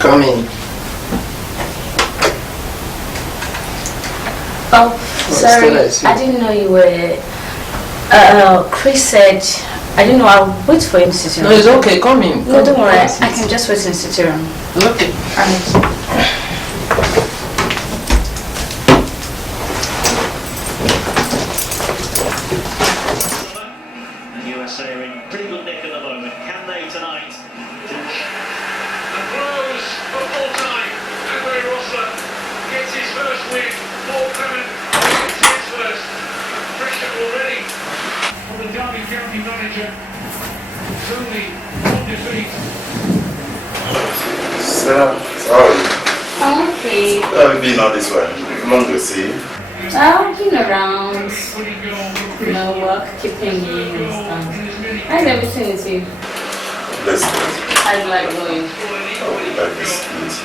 Come in. Oh, sorry. I didn't know you were. Chris said. I didn't know. I'll wait for you in the sitting room. No, it's okay. Come in. No, don't worry. I can just wait in the sitting room. Okay. USA are in pretty good nick at the moment. Can they tonight? The close of full time. Andre Rosser gets his first win. Paul Clement gets his first. Pressure already from the Derby County manager. Truly on defeat. Sarah, sorry. Okay. How have you been all this way? Long to see you. I've been around. Work, keeping me and stuff. How's everything with you? Let's go. How's life going? Like this, please.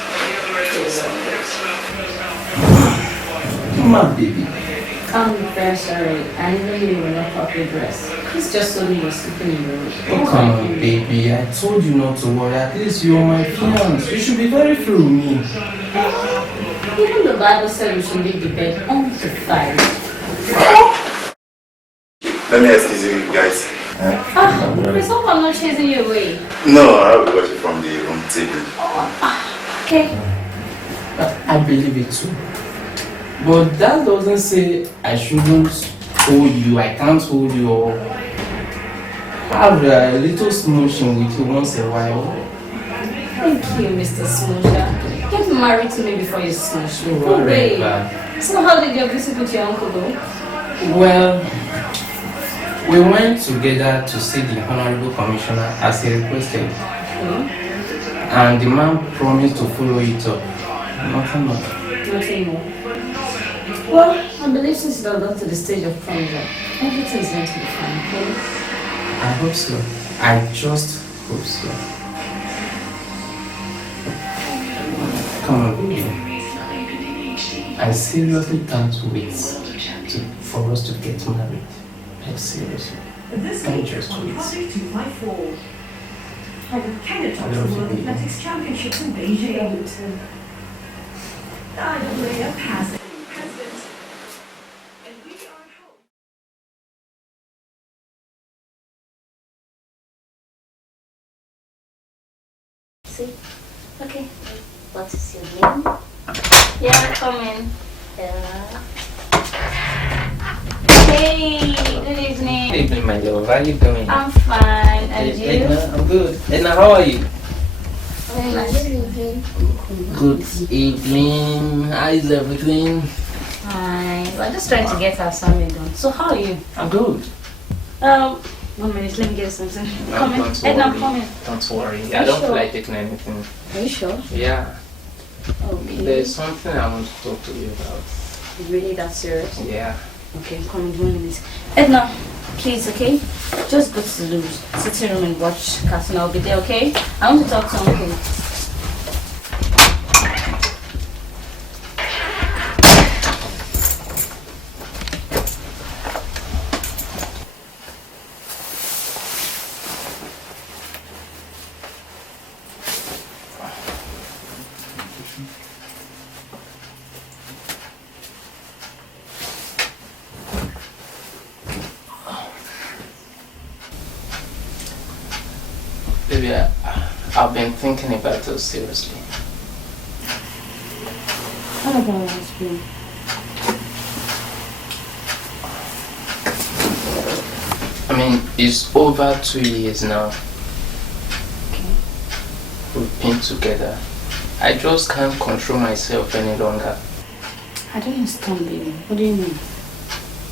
My baby. I'm very sorry. I didn't know you were not properly dressed. Chris just told me you were sleeping in the room. Oh, come on, baby. I told you not to worry. At least you're my fiance. You should be very free with me. Even the Bible said we should leave the bed on the 5. Let me excuse you guys. Chris, hope I'm not chasing you away. No, I'll be watching from the room table. Okay. I believe it too. But that doesn't say I shouldn't hold you. I can't hold you or have a little smooching with you once in a while. Thank you, Mr. Smoocher. Get married to me before you smooch me. Oh, wait. right. So how did your visit with your uncle go? Well, we went together to see the Honorable Commissioner as he requested. And the man promised to follow it up. Nothing more. Nothing more. Well, I believe since you got to the stage of promise, everything is going to be fine, okay? I hope so. I just hope so. Come on, baby. I seriously can't wait for us to get married. Like, seriously. Don't just wait. Canada World Athletics Championships in Beijing. IAAF has it. President. And we are home. See? Okay. What is your name? Yeah, come in. Yeah. Hey, good evening. Good evening, my love. How are you doing? I'm fine. And you? Edna, I'm good. Edna, how are you? Very nice. Good evening. How is everything? Fine. We're just trying to get our family done. So how are you? I'm good. 1 minute, let me get something. Come in. Edna, come in. Don't worry. Are I you don't sure? feel like taking anything. Are you sure? Yeah. Okay. There's something I want to talk to you about. Really that serious? Yeah. Okay, come in 1 minute. Edna, please, okay? Just go to the sitting room and watch cartoon. I'll be there, okay? I want to talk to Uncle. Baby, I've been thinking about this seriously. What about your husband? I mean, it's over 2 years now. Okay. We've been together. I just can't control myself any longer. I don't understand, baby. What do you mean?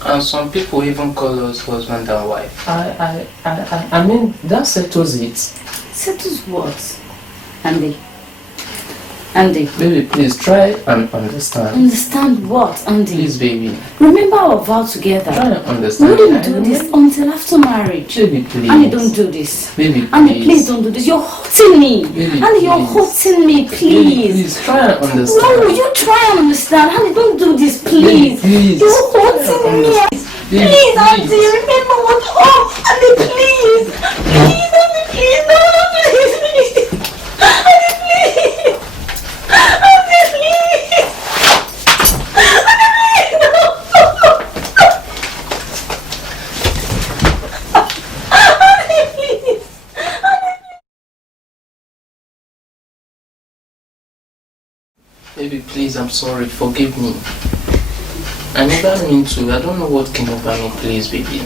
And some people even call us husband and wife. I mean, that settles it. Settles what? Andy. Andy. Baby, please try and understand. Understand what, Andy? Please, baby. Remember our vow together. Try and We understand. wouldn't do this until after marriage. Baby, please. Andy, don't do this. Baby, please. Andy, please don't do this. You're hurting me. Baby, Andy, you're please. hurting me, Baby, please. please try and understand. No, you try and understand. Andy, don't do this, please. Please. You're hurting me. Baby, Please, Andy, please. remember what? Oh, Andy, please. Please, Andy, please. No, please, please. Andy, please. Andy, please. Andy, please. No. Andy, please. Baby, please, I'm sorry. Forgive me. I never mean to. I don't know what came over me. Please, baby.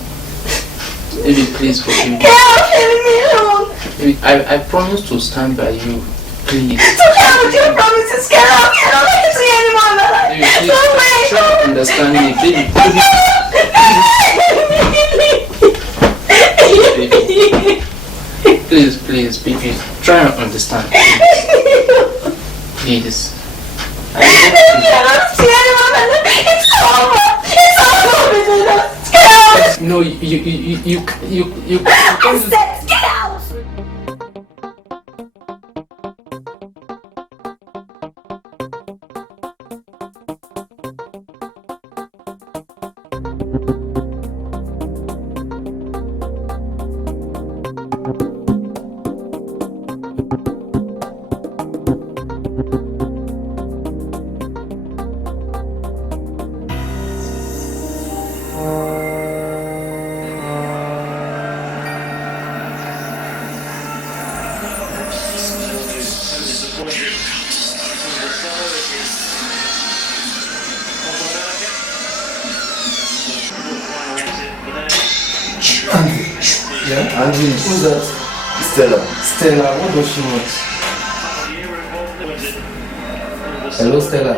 Baby, please forgive me. Get out, leave me alone. Baby, I promise to stand by you. Please. It's okay, I will do your promises. Get out. I don't like to see anyone in my life. Baby, please Go away. try to understand me. Baby, please, baby. Try and understand. Please. I don't see anyone in my life. It's over. It's over between us. Get out. No, you I said, get out. Andy, Who's that? Stella. Stella, what does she want? Hello, Stella.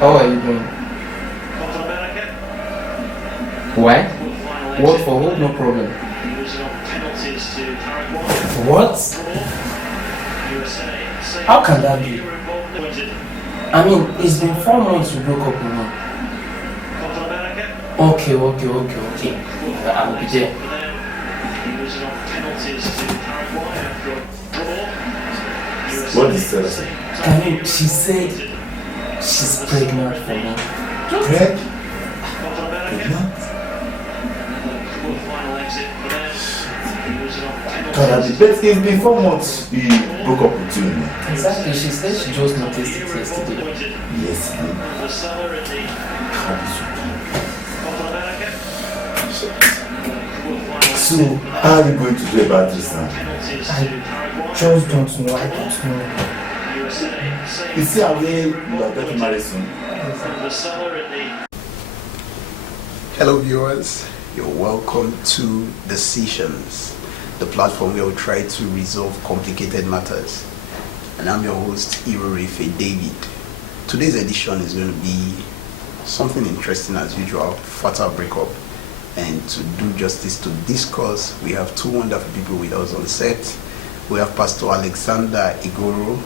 How are you doing? Why? What for who? No problem. What? How can that be? I mean, it's been 4 months you broke up with me. Okay. I will be there. What did Stella say? I mean, she said she's pregnant for me. Pregnant? God, it's been 4 months he broke up with you. Exactly, she said she just noticed it yesterday. Yes, So, how are you going to do about this now? I just don't know. I don't know. You see how you are getting married soon? Hello viewers, you're welcome to Decisions, the platform where we try to resolve complicated matters. And I'm your host, Irorefe David. Today's edition is going to be something interesting as usual, fatal breakup. And to do justice to discuss, we have two wonderful people with us on set. We have Pastor Alexander Igoro,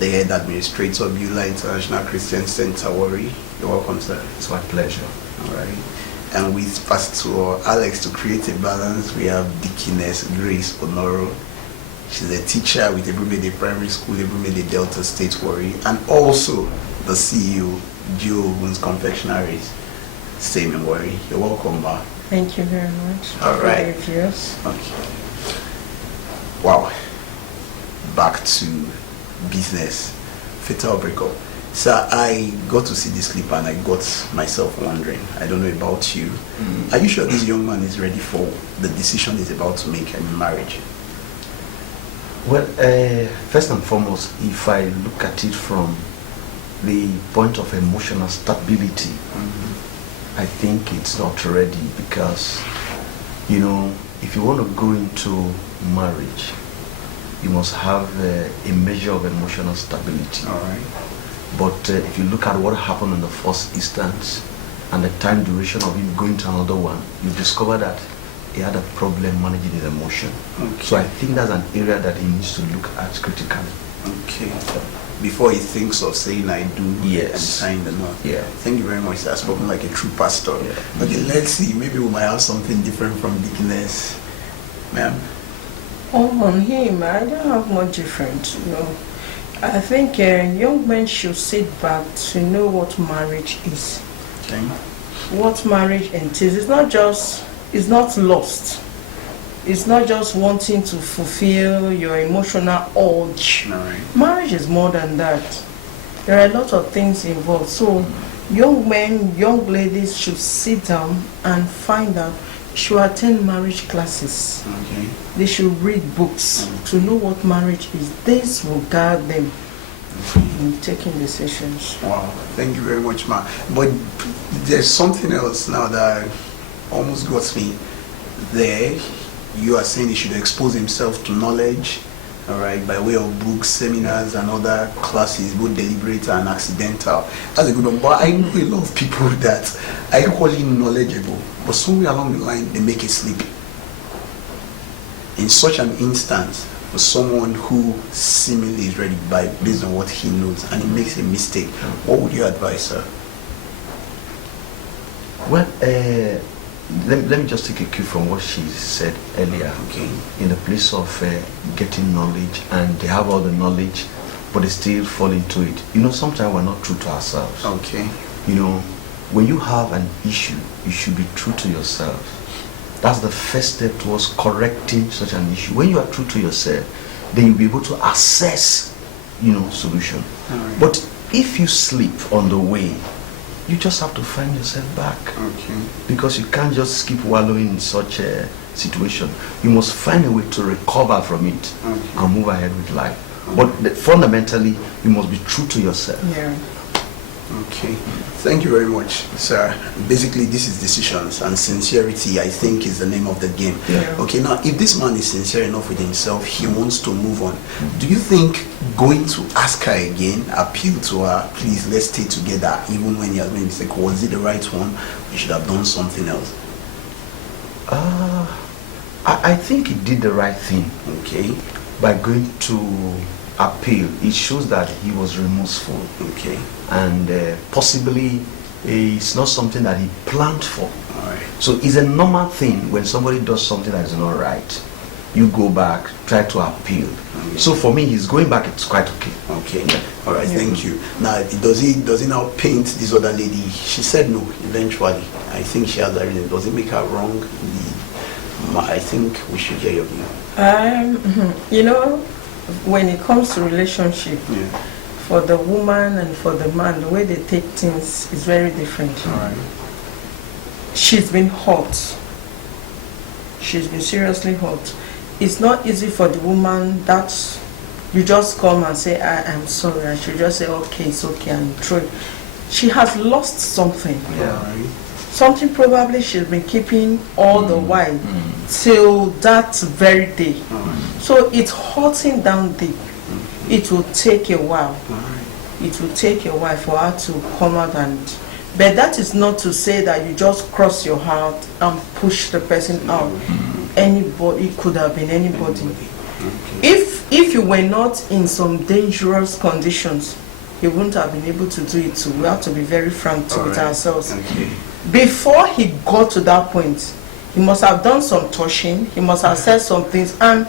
the head administrator of Beulah International Christian Center, Warri. You're welcome, sir. It's my pleasure. All right. And with Pastor Alex, to create a balance, we have Deaconess Grace Onoro. She's a teacher with Ebrumede Primary School, Ebrumede Delta State, Warri, and also the CEO, Joe Wounds Confectionaries, same in Warri. You're welcome, Ma. Thank you very much. All right. Yes. Okay. Wow. Back to business. Fatal breakup. So I got to see this clip and I got myself wondering. I don't know about you. Are you sure this young man is ready for the decision he's about to make in marriage? Well, first and foremost, if I look at it from the point of emotional stability, I think it's not ready because, if you want to go into marriage, you must have a measure of emotional stability. All right. But if you look at what happened in the first instance and the time duration of him going to another one, you discover that he had a problem managing his emotion. Okay. So I think that's an area that he needs to look at critically. Okay. Before he thinks of saying I do Yes. and sign the note. Yeah. Thank you very much. Sir. Spoken like a true pastor. Yeah. Okay, let's see. Maybe we might have something different from Deaconess. Ma'am. On him, I don't have much different. I think young men should sit back to know what marriage is. Okay. What marriage entails. It's not lust. It's not just wanting to fulfill your emotional urge. All right. Marriage is more than that. There are a lot of things involved. So young men, young ladies should sit down and find out, should attend marriage classes. Okay. They should read books to know what marriage is. This will guide them in taking decisions. Wow. Thank you very much, ma. But there's something else now that almost got me there. You are saying he should expose himself to knowledge, all right, by way of books, seminars, and other classes, both deliberate and accidental. That's a good one. But I know a lot of people that are equally knowledgeable, but somewhere along the line, they make a slip. In such an instance, for someone who seemingly is ready based on what he knows, and he makes a mistake, what would you advise, sir? Well, let me just take a cue from what she said earlier. Okay. In the place of getting knowledge, and they have all the knowledge, but they still fall into it. Sometimes we're not true to ourselves. Okay. When you have an issue, you should be true to yourself. That's the first step towards correcting such an issue. When you are true to yourself, then you'll be able to assess, solution. All right. But if you sleep on the way, you just have to find yourself back. Okay. Because you can't just keep wallowing in such a situation. You must find a way to recover from it and move ahead with life. But fundamentally, you must be true to yourself. Yeah. Okay. Thank you very much, sir. Basically, this is decisions, and sincerity, I think, is the name of the game. Yeah. Okay, now, if this man is sincere enough with himself, he wants to move on. Do you think going to ask her again, appeal to her, please, let's stay together, even when he has made a mistake, was it the right one? We should have done something else. I think he did the right thing. Okay. By going to appeal, it shows that he was remorseful. Okay. And possibly it's not something that he planned for. All right. So it's a normal thing when somebody does something that is not right. You go back, try to appeal. Okay. So for me, he's going back, it's quite okay. Okay. All right. Thank you. Now, does he now paint this other lady? She said no. Eventually, I think she has a reason. Does it make her wrong? I think we should hear your view. When it comes to relationship, Yeah. for the woman and for the man, the way they take things is very different. All right. She's been hurt. She's been seriously hurt. It's not easy for the woman that you just come and say, I'm sorry. I should just say, okay, it's okay, and throw it. She has lost something. Yeah. All right. Something probably she's been keeping all the while till that very day. So it's hurting down deep. It will take a while. It will take a while for her to come out but that is not to say that you just cross your heart and push the person out. Anybody, it could have been anybody. If you were not in some dangerous conditions, he wouldn't have been able to do it too. We have to be very frank with ourselves. Okay. Before he got to that point, he must have done some touching, he must have said some things, and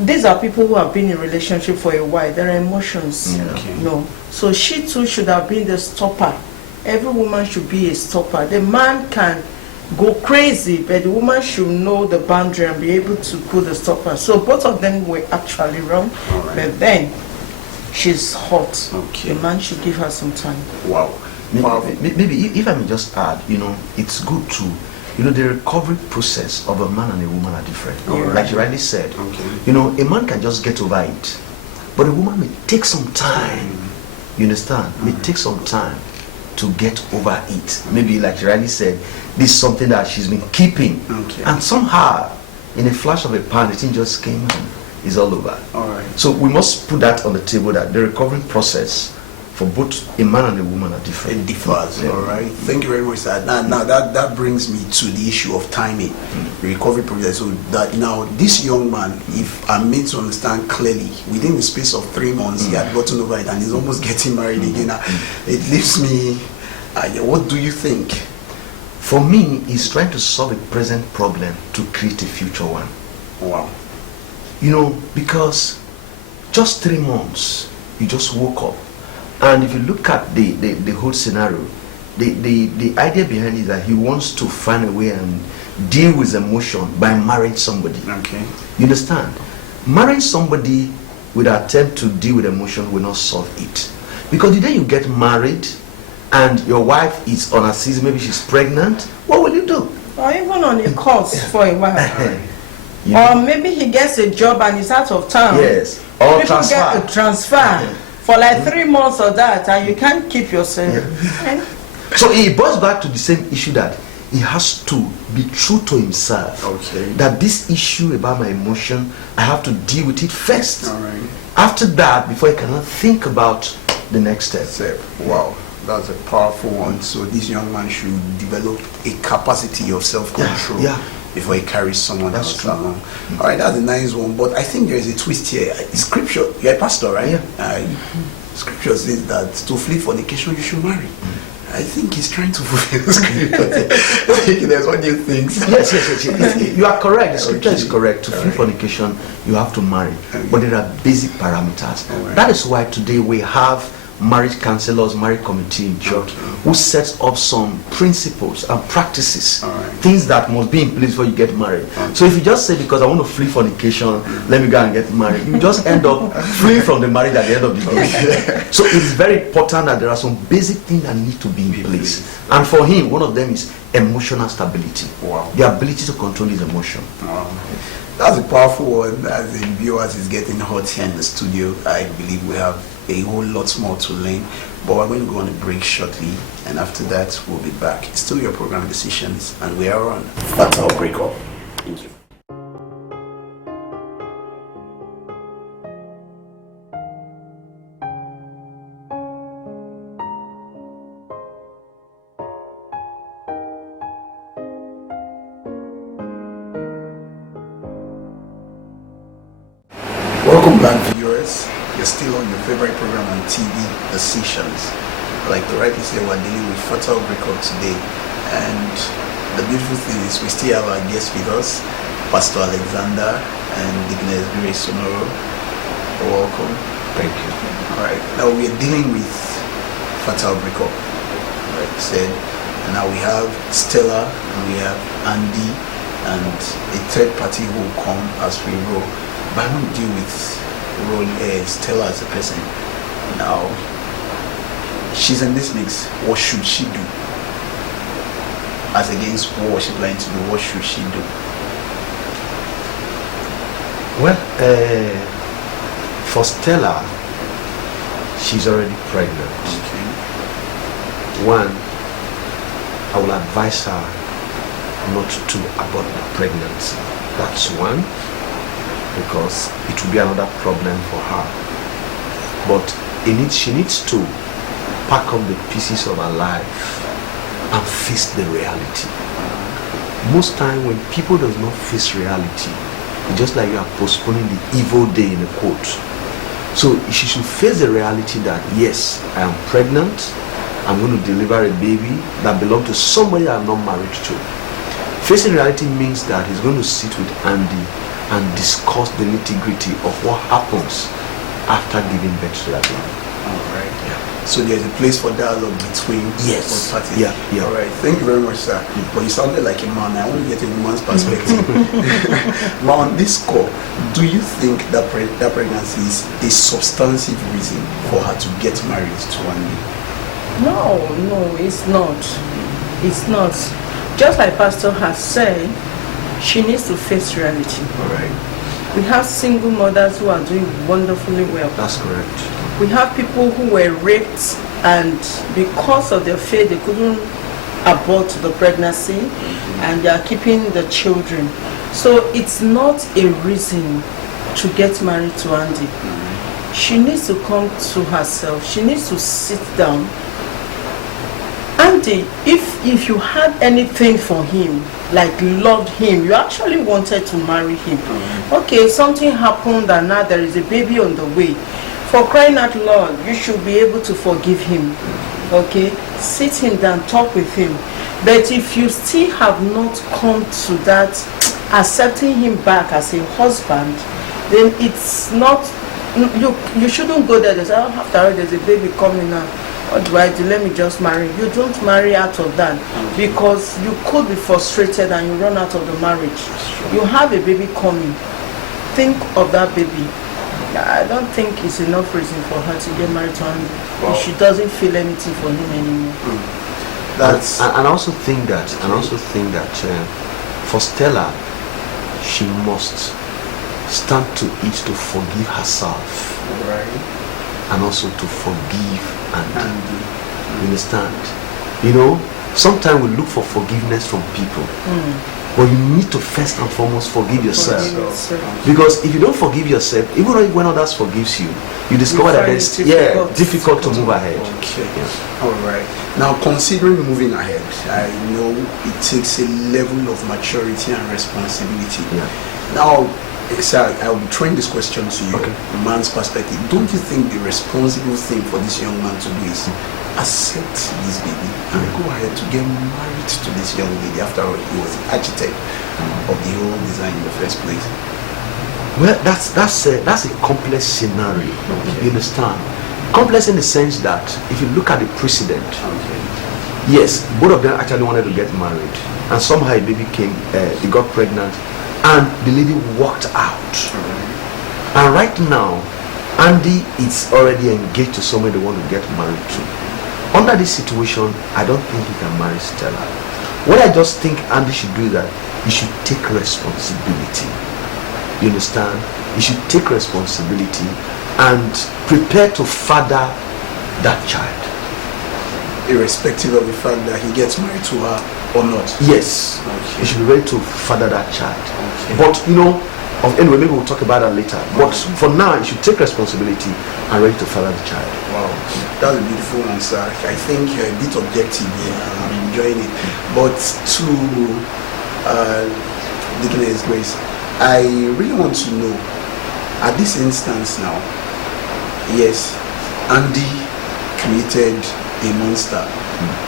these are people who have been in a relationship for a while. There are emotions. Okay. So she too should have been the stopper. Every woman should be a stopper. The man can go crazy, but the woman should know the boundary and be able to put the stopper. So both of them were actually wrong, but then she's hot. Okay. The man should give her some time. Wow. Maybe if I may just add, it's good to You know, the recovery process of a man and a woman are different. Alright. Like you rightly said, Okay. you know, a man can just get over it, but a woman may take some time. You understand? May take some time to get over it. Maybe like you rightly said, this is something that she's been keeping, Okay. and somehow, in a flash of a pan, the thing just came and it's all over. All right. So we must put that on the table, that the recovery process for both a man and a woman are different. It differs. Yeah. All right. Thank you very much, sir. Now that brings me to the issue of timing, the recovery process. So that now this young man, if I'm made to understand clearly, within the space of 3 months, he had gotten over it and he's almost getting married again. It leaves me. What do you think? For me, he's trying to solve a present problem to create a future one. Wow. You know, because just 3 months, you just woke up. And if you look at the whole scenario, the idea behind it is that he wants to find a way and deal with emotion by marrying somebody. Okay. You understand? Marrying somebody with an attempt to deal with emotion will not solve it. Because the day you get married and your wife is on a season, maybe she's pregnant, what will you do? Or even on a course for a while. You know? Or maybe he gets a job and he's out of town. Yes. Or People transfer. get a transfer for like 3 months or that, and you can't keep yourself. Eh? So it boils back to the same issue, that he has to be true to himself. Okay. That this issue about my emotion, I have to deal with it first. All right. After that, before I cannot think about the next step. Wow, that's a powerful one. So this young man should develop a capacity of self-control Yeah. before he carries someone That's else true. along. All right, that's a nice one. But I think there is a twist here. Scripture, you're a pastor, right? Yeah. Scripture says that to flee fornication, you should marry. I think he's trying to fulfill the scripture. That's what you think. Yes. You are correct. The scripture is Okay. correct. To flee fornication, you have to marry. Okay. But there are basic parameters. All right. That is why today we have marriage counselors, marriage committee in church, who sets up some principles and practices, All right. things that must be in place before you get married. Okay. So if you just say, because I want to flee fornication, let me go and get married, you just end up fleeing from the marriage at the end of the day. So it is very important that there are some basic things that need to be in place. And for him, one of them is emotional stability. Wow. The ability to control his emotion. That's a powerful one. As the viewers is getting hot here in the studio, I believe we have a whole lot more to learn. But we're going to go on a break shortly, and after that, we'll be back. It's still your program Decisions, and we are on. That's our breakup. Thank you. Welcome back, viewers. You're still on your favorite program on TV, Decisions. Like the rightly say, we're dealing with fatal breakup today, and the beautiful thing is we still have our guest with us, Pastor Alexander and Digness Grace Sonoro. Welcome. Thank you. All right. Now we are dealing with fatal breakup, like I said, and now we have Stella and we have Andy and a third party who will come as we roll. But I want to deal with Stella as a person. Now, she's in this mix. What should she do? As against what was she planning to do? What should she do? Well, for Stella, she's already pregnant. Okay. One, I will advise her not to abort the pregnancy. That's one, because it will be another problem for her. But she needs to pack up the pieces of her life and face the reality. Most time when people does not face reality, it's just like you are postponing the evil day in a quote. So she should face the reality that yes, I am pregnant, I'm going to deliver a baby that belongs to somebody I'm not married to. Facing reality means that he's going to sit with Andy and discuss the nitty-gritty of what happens after giving birth to that baby. All right. So there's a place for dialogue between Yes. both parties. Yeah. All right. Thank you very much, sir. But you sounded like a man. I want to get a woman's perspective. Now, on this score, do you think that that pregnancy is a substantive reason for her to get married to Andy? No, it's not. It's not. just like Pastor has said, she needs to face reality. All right. We have single mothers who are doing wonderfully well. That's correct. We have people who were raped, and because of their faith, they couldn't abort the pregnancy, and they are keeping the children. So it's not a reason to get married to Andy. She needs to come to herself. She needs to sit down. Andy, if you had anything for him, like loved him, you actually wanted to marry him. Okay, something happened and now there is a baby on the way. For crying out loud, you should be able to forgive him. Okay, sit him down, talk with him. But if you still have not come to that accepting him back as a husband, then it's not, you shouldn't go there and say, oh, after all, there's a baby coming now. What do I do? Let me just marry. You don't marry out of that, because you could be frustrated and you run out of the marriage. You have a baby coming. Think of that baby. I don't think it's enough reason for her to get married to him if she doesn't feel anything for him anymore. That's and I also think that for Stella, she must stand to it to forgive herself, and also to forgive Andy. You understand? You know, sometimes we look for forgiveness from people, but you need to first and foremost forgive yourself. Because if you don't forgive yourself, even when others forgives you, you discover that it's difficult to move ahead. Okay. Yeah. All right. Now, considering moving ahead, I know it takes a level of maturity and responsibility. Yeah. Now, sir, I will be throwing this question to you, okay. From a man's perspective. Don't you think the responsible thing for this young man to do is accept this baby and go ahead to get married to this young lady? After all, he was the architect of the whole design in the first place. Well, that's a complex scenario. You understand? Complex in the sense that if you look at the precedent, yes, both of them actually wanted to get married, and somehow a baby came, they got pregnant, and the lady walked out. And right now, Andy is already engaged to someone they want to get married to. Under this situation, I don't think he can marry Stella. What I just think Andy should do is that he should take responsibility. You understand? He should take responsibility and prepare to father that child. Irrespective of the fact that he gets married to her or not? Yes. Okay. He should be ready to father that child. Okay. But you know, anyway, maybe we'll talk about that later. But for now, he should take responsibility and ready to father the child. Wow, that's a beautiful answer. I think you're a bit objective here. I'm enjoying it. But to Deaconess Grace, I really want to know, at this instance now, yes, Andy created a monster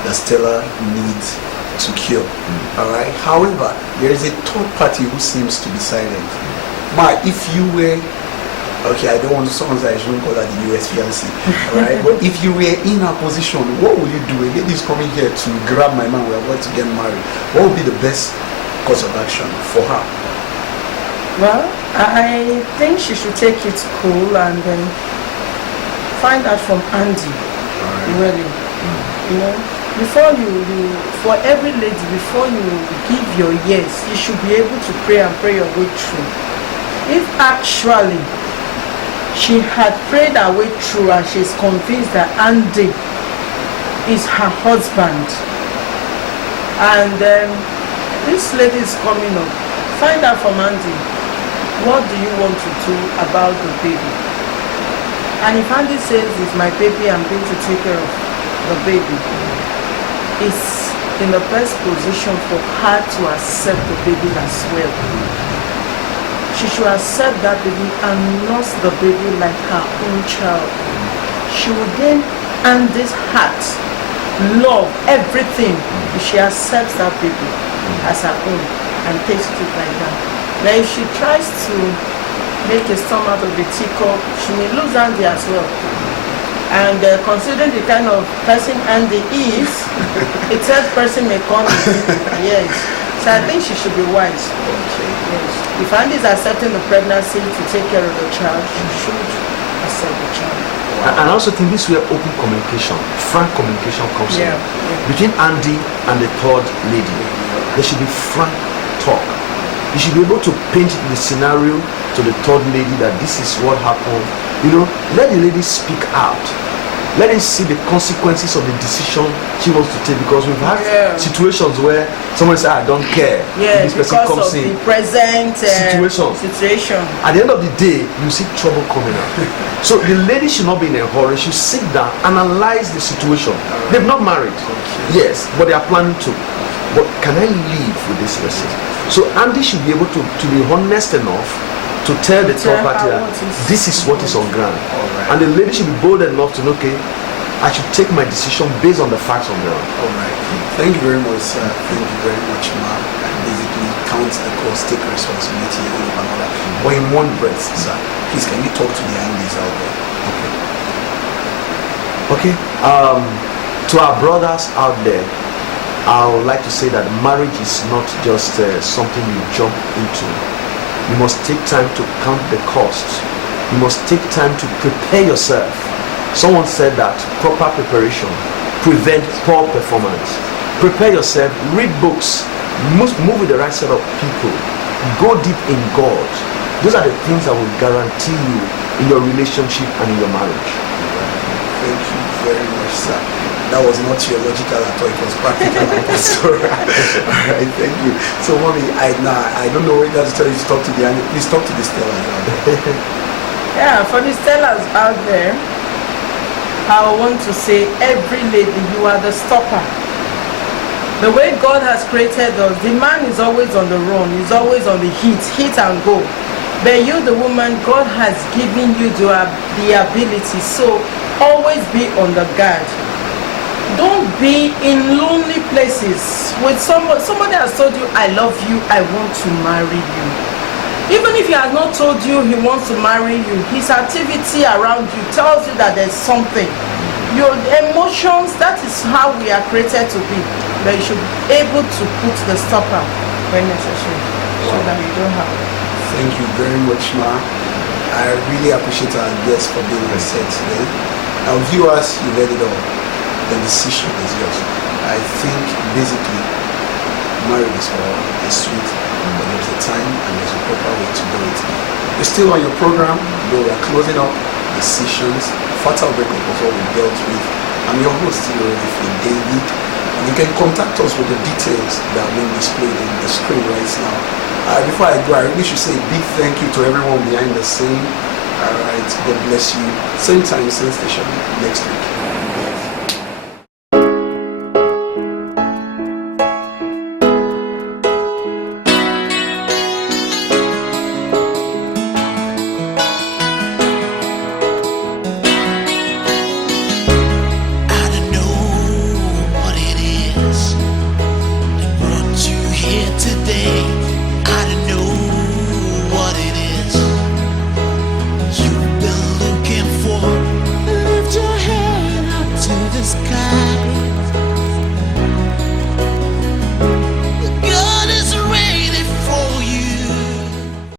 that Stella needs to cure. All right. However, there is a third party who seems to be silent. Ma, if you were, okay, I don't want to sound like I shouldn't call that the US fiancé, all right? But if you were in her position, what would you do? A lady is coming here to grab my man, we're about to get married. What would be the best course of action for her? Well, I think she should take it cool and then find out from Andy, really. You know, before for every lady, before you give your yes, you should be able to pray and pray your way through. If actually she had prayed her way through and she's convinced that Andy is her husband, and this lady is coming up, find out from Andy, what do you want to do about the baby? And if Andy says it's my baby, I'm going to take care of the baby, it's in the best position for her to accept the baby as well. She should accept that baby and nurse the baby like her own child. She would then Andy's heart, love, everything, if she accepts that baby as her own and takes it like that. Now if she tries to make a storm out of the teacup, she may lose Andy as well. And considering the kind of person Andy is, a third person may come. Yes. So I think she should be wise. Yes. If Andy is accepting the pregnancy to take care of the child, she should accept the child. Wow. And I also think this is where open communication, frank communication comes in between Andy and the third lady. There should be frank talk. You should be able to paint the scenario to the third lady that this is what happened. Let the lady speak out. Let him see the consequences of the decision she wants to take, because we've had situations where someone says, I don't care. Yeah, this person because comes of in. the present situation. At the end of the day, you see trouble coming out. So the lady should not be in a hurry. She should sit down, analyze the situation. They've not married. Yes, but they are planning to. But can I live with this person? So Andy should be able to be honest enough to tell the third party that this is what is on ground. Right. And the lady should be bold enough to know, okay, I should take my decision based on the facts on ground. All right. Thank you very much, sir. Thank you very much, ma'am. And basically count the cost, take responsibility and one another. But in one breath, sir, please can you talk to the Andes out there? Okay. To our brothers out there, I would like to say that marriage is not just something you jump into. You must take time to count the costs. You must take time to prepare yourself. Someone said that proper preparation prevents poor performance. Prepare yourself, read books, move with the right set of people, go deep in God. Those are the things that will guarantee you in your relationship and in your marriage. Thank you very much, sir. That was not theological at all, it was practical. Alright, thank you. So mommy, I don't know whether to tell you to talk to the Andy. Please talk to the Stellas. Yeah, for the Stellas out there, I want to say, every lady, you are the stopper. The way God has created us, the man is always on the run, he's always on the hit and go. But you, the woman, God has given you the ability, so always be on the guard. Don't be in lonely places with somebody has told you, I love you, I want to marry you. Even if he has not told you he wants to marry you, his activity around you tells you that there's something. Your emotions, that is how we are created to be. But you should be able to put the stopper when necessary, so that you don't have. Thank you very much, ma. I really appreciate our guests for being on set today. Now viewers, you read it all. The decision is yours. I think basically marriage is for all. It's sweet, but there's a time and there's a proper way to do it. We're still on your program, though we're closing up. Decisions, fatal breakup was what we dealt with. I'm your host, David, and you can contact us with the details that are being displayed on the screen right now. Before I go, I really should say a big thank you to everyone behind the scene. Alright, God bless you. Same time, same station next week.